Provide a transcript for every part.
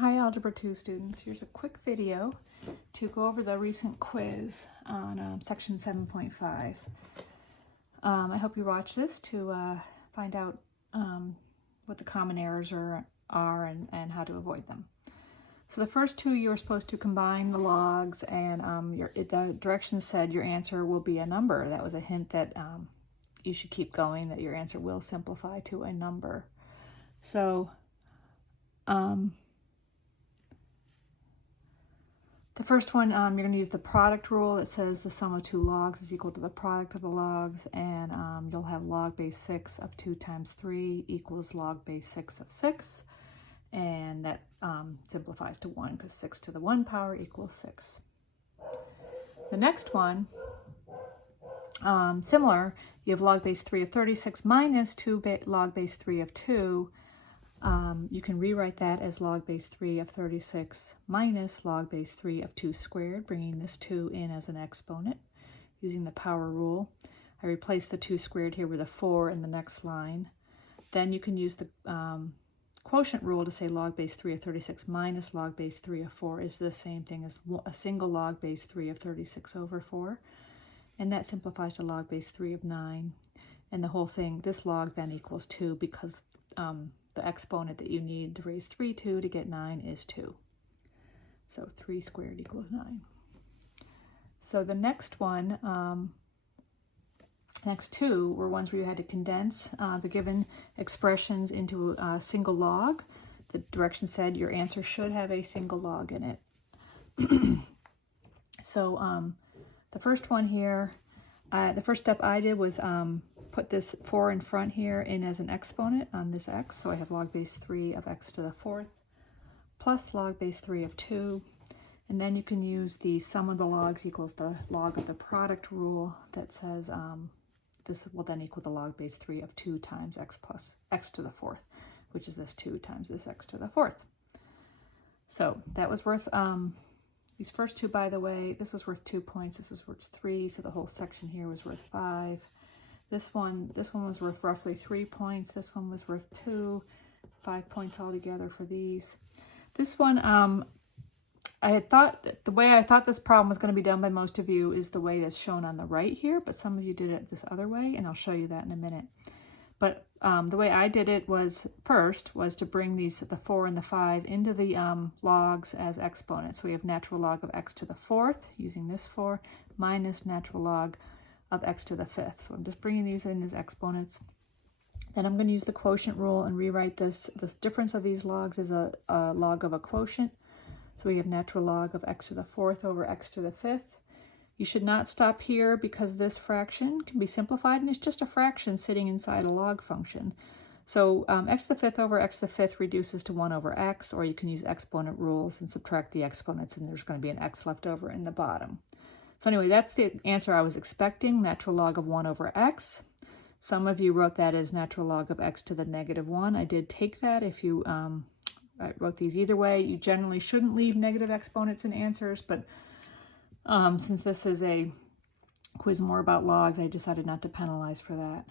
Hi Algebra 2 students, here's a quick video to go over the recent quiz on section 7.5. I hope you watch this to find out what the common errors are and how to avoid them. So the first two, you're supposed to combine the logs, and the directions said your answer will be a number. That was a hint that you should keep going, that your answer will simplify to a number. So the first one, you're going to use the product rule. It says the sum of two logs is equal to the product of the logs, and you'll have log base 6 of 2 times 3 equals log base 6 of 6, and that simplifies to 1 because 6 to the 1 power equals 6. The next one, similar, you have log base 3 of 36 minus log base 3 of 2. You can rewrite that as log base 3 of 36 minus log base 3 of 2 squared, bringing this 2 in as an exponent using the power rule. I replace the 2 squared here with a 4 in the next line. Then you can use the quotient rule to say log base 3 of 36 minus log base 3 of 4 is the same thing as a single log base 3 of 36 over 4. And that simplifies to log base 3 of 9. And the whole thing, this log then equals 2 because the exponent that you need to raise 3 to get 9 is 2. So 3 squared equals 9. So the next one, next two were ones where you had to condense the given expressions into a single log. The direction said your answer should have a single log in it. So the first one here, the first step I did was put this 4 in front here in as an exponent on this x. So I have log base 3 of x to the 4th plus log base 3 of 2. And then you can use the sum of the logs equals the log of the product rule that says this will then equal the log base 3 of 2 times x plus x to the 4th, which is this 2 times this x to the 4th. So that was worth, these first two, by the way, this was worth 2 points, this was worth 3, so the whole section here was worth 5. This one was worth roughly 3 points. This one was worth 2, 5 points altogether for these. This one, I had thought that the way I thought this problem was going to be done by most of you is the way that's shown on the right here, but some of you did it this other way, and I'll show you that in a minute. But the way I did it was to bring the 4 and the 5 into the logs as exponents. So we have natural log of x to the 4th using this 4 minus natural log of x to the 5th. So I'm just bringing these in as exponents. Then I'm going to use the quotient rule and rewrite this difference of these logs as a log of a quotient. So we have natural log of x to the 4th over x to the 5th. You should not stop here because this fraction can be simplified and it's just a fraction sitting inside a log function. So x to the 5th over x to the 5th reduces to 1 over x, or you can use exponent rules and subtract the exponents, and there's going to be an x left over in the bottom. So anyway, that's the answer I was expecting, natural log of 1 over x. Some of you wrote that as natural log of x to the negative 1. I did take that. If you I wrote these either way, you generally shouldn't leave negative exponents in answers, but since this is a quiz more about logs, I decided not to penalize for that.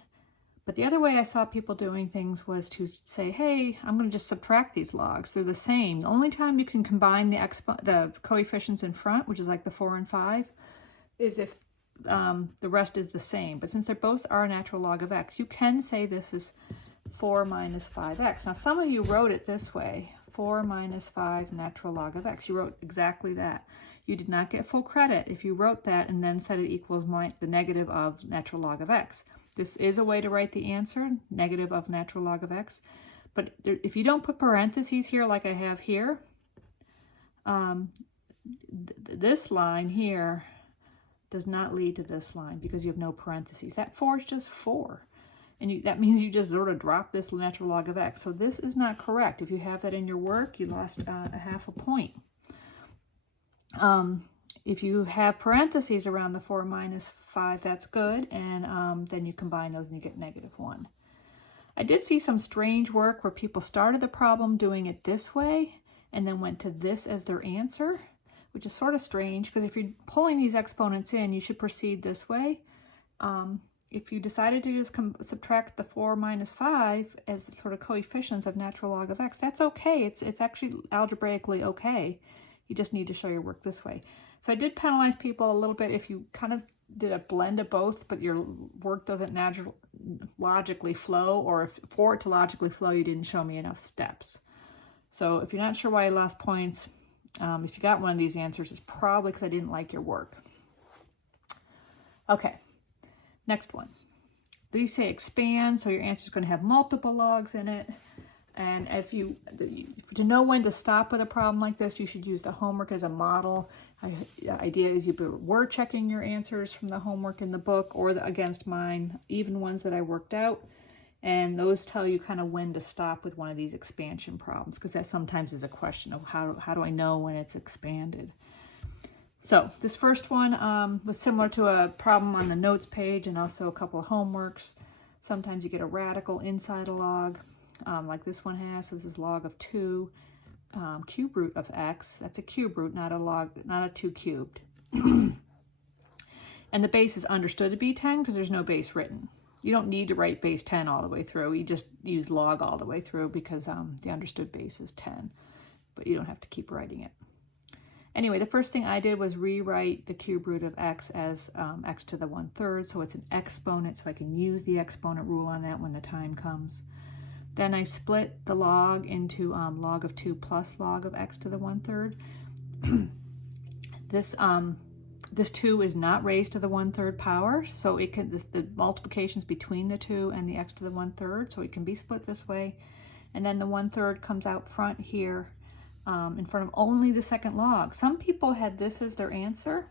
But the other way I saw people doing things was to say, hey, I'm going to just subtract these logs. They're the same. The only time you can combine the coefficients in front, which is like the 4 and 5, is if the rest is the same. But since they both are a natural log of x, you can say this is 4 minus 5x. Now, some of you wrote it this way, 4 minus 5 natural log of x. You wrote exactly that. You did not get full credit if you wrote that and then said it equals the negative of natural log of x. This is a way to write the answer, negative of natural log of x. But if you don't put parentheses here like I have here, this line here does not lead to this line because you have no parentheses. That 4 is just 4. And that means you just sort of drop this natural log of x. So this is not correct. If you have that in your work, you lost a half a point. If you have parentheses around the 4 minus 5, that's good. And then you combine those and you get negative 1. I did see some strange work where people started the problem doing it this way and then went to this as their answer, which is sort of strange because if you're pulling these exponents in, you should proceed this way. if you decided to just subtract the 4 minus 5 as sort of coefficients of natural log of x, that's okay. It's actually algebraically okay. You just need to show your work this way. So I did penalize people a little bit if you kind of did a blend of both, but your work doesn't logically flow, or if for it to logically flow, you didn't show me enough steps. So if you're not sure why you lost points, if you got one of these answers, it's probably because I didn't like your work. Okay, next one. These say expand, so your answer is going to have multiple logs in it. And to know when to stop with a problem like this, you should use the homework as a model. The idea is you were checking your answers from the homework in the book or against mine, even ones that I worked out. And those tell you kind of when to stop with one of these expansion problems, because that sometimes is a question of how do I know when it's expanded. So this first one was similar to a problem on the notes page and also a couple of homeworks. Sometimes you get a radical inside a log, like this one has. So this is log of 2 cube root of x. That's a cube root, not a 2 cubed. And the base is understood to be 10 because there's no base written. You don't need to write base 10 all the way through. You just use log all the way through because the understood base is 10, but you don't have to keep writing it. Anyway, the first thing I did was rewrite the cube root of x as x to the 1/3, so it's an exponent, so I can use the exponent rule on that when the time comes. Then I split the log into log of 2 plus log of x to the 1/3. This 2 is not raised to the 1/3 power, so it can the multiplications between the 2 and the x to the 1/3, so it can be split this way. And then the 1/3 comes out front here, in front of only the second log. Some people had this as their answer,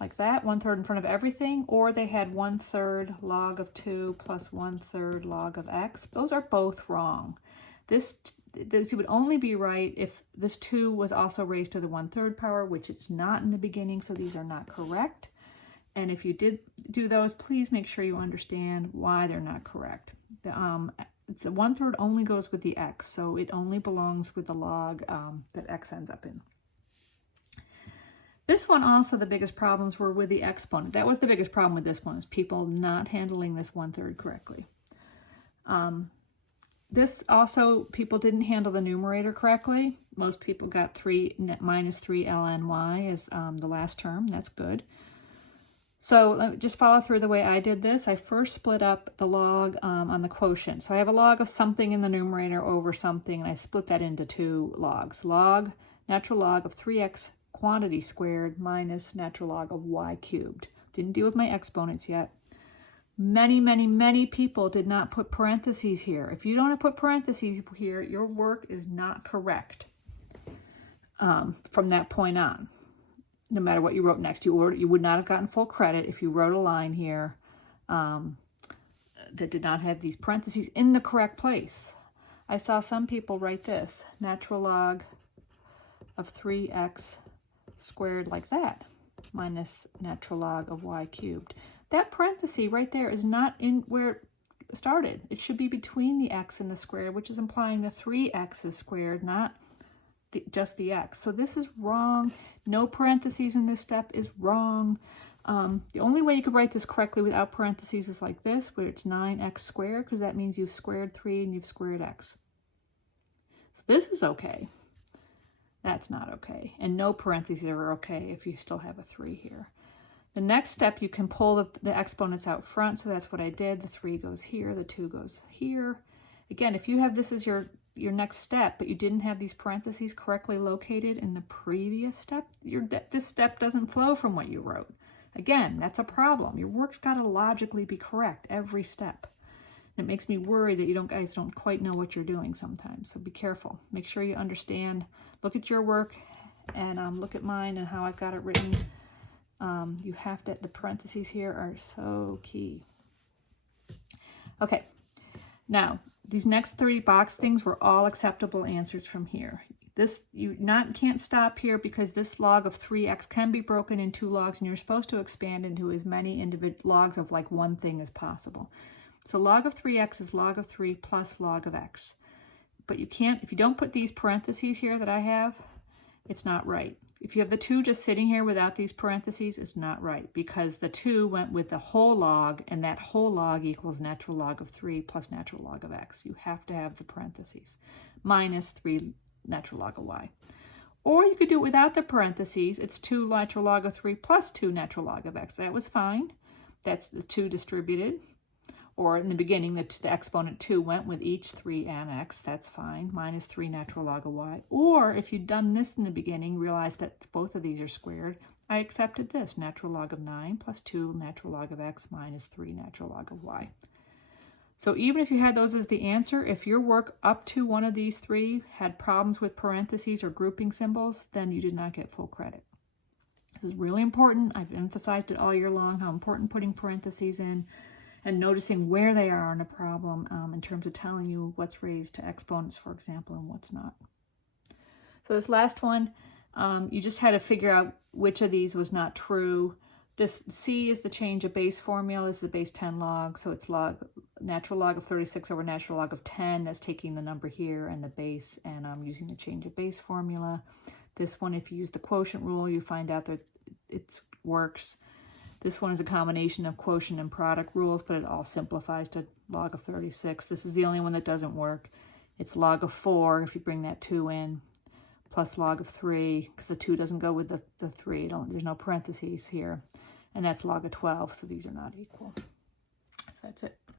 like that, 1/3 in front of everything, or they had 1/3 log of 2 plus 1/3 log of x. Those are both wrong. This would only be right if this 2 was also raised to the 1/3 power, which it's not in the beginning, so these are not correct. And if you did do those, please make sure you understand why they're not correct. The 1/3 only goes with the x, so it only belongs with the log that x ends up in. This one also, the biggest problems were with the exponent. That was the biggest problem with this one, is people not handling this 1/3 correctly. This also, people didn't handle the numerator correctly. Most people got 3 minus 3 lny as the last term. That's good. So let me just follow through the way I did this. I first split up the log on the quotient. So I have a log of something in the numerator over something, and I split that into 2 logs. Natural log of 3x quantity squared minus natural log of y cubed. Didn't deal with my exponents yet. Many people did not put parentheses here. If you don't put parentheses here, your work is not correct from that point on. No matter what you wrote next, you would not have gotten full credit if you wrote a line here that did not have these parentheses in the correct place. I saw some people write this, natural log of 3x squared like that, minus natural log of y cubed. That parenthesis right there is not in where it started. It should be between the x and the square, which is implying the 3x's squared, not just the x. So this is wrong. No parentheses in this step is wrong. The only way you could write this correctly without parentheses is like this, where it's 9x squared, because that means you've squared 3 and you've squared x. So this is okay. That's not okay. And no parentheses are okay if you still have a 3 here. The next step, you can pull the exponents out front, so that's what I did. The 3 goes here, the 2 goes here. Again, if you have this as your next step, but you didn't have these parentheses correctly located in the previous step, this step doesn't flow from what you wrote. Again, that's a problem. Your work's got to logically be correct every step. And it makes me worry that you guys don't quite know what you're doing sometimes, so be careful. Make sure you understand. Look at your work and look at mine and how I've got it written. You have to, the parentheses here are so key. Okay, now these next 3 box things were all acceptable answers from here. This can't stop here because this log of 3x can be broken in 2 logs, and you're supposed to expand into as many individual logs of like one thing as possible. So log of 3x is log of 3 plus log of x. But you can't, if you don't put these parentheses here that I have, it's not right. If you have the 2 just sitting here without these parentheses, it's not right, because the 2 went with the whole log, and that whole log equals natural log of 3 plus natural log of x. You have to have the parentheses, minus 3 natural log of y. Or you could do it without the parentheses. It's 2 natural log of 3 plus 2 natural log of x. That was fine. That's the 2 distributed. Or in the beginning, the exponent 2 went with each 3 and x. That's fine. Minus 3 natural log of y. Or if you'd done this in the beginning, realize that both of these are squared, I accepted this. Natural log of 9 plus 2 natural log of x minus 3 natural log of y. So even if you had those as the answer, if your work up to one of these 3 had problems with parentheses or grouping symbols, then you did not get full credit. This is really important. I've emphasized it all year long, how important putting parentheses in and noticing where they are in a problem in terms of telling you what's raised to exponents, for example, and what's not. So this last one, you just had to figure out which of these was not true. This C is the change of base formula. This is the base 10 log, so it's natural log of 36 over natural log of 10. That's taking the number here and the base, and I'm using the change of base formula. This one, if you use the quotient rule, you find out that it works. This one is a combination of quotient and product rules, but it all simplifies to log of 36. This is the only one that doesn't work. It's log of 4, if you bring that 2 in, plus log of 3, because the 2 doesn't go with the 3. There's no parentheses here. And that's log of 12, so these are not equal. So that's it.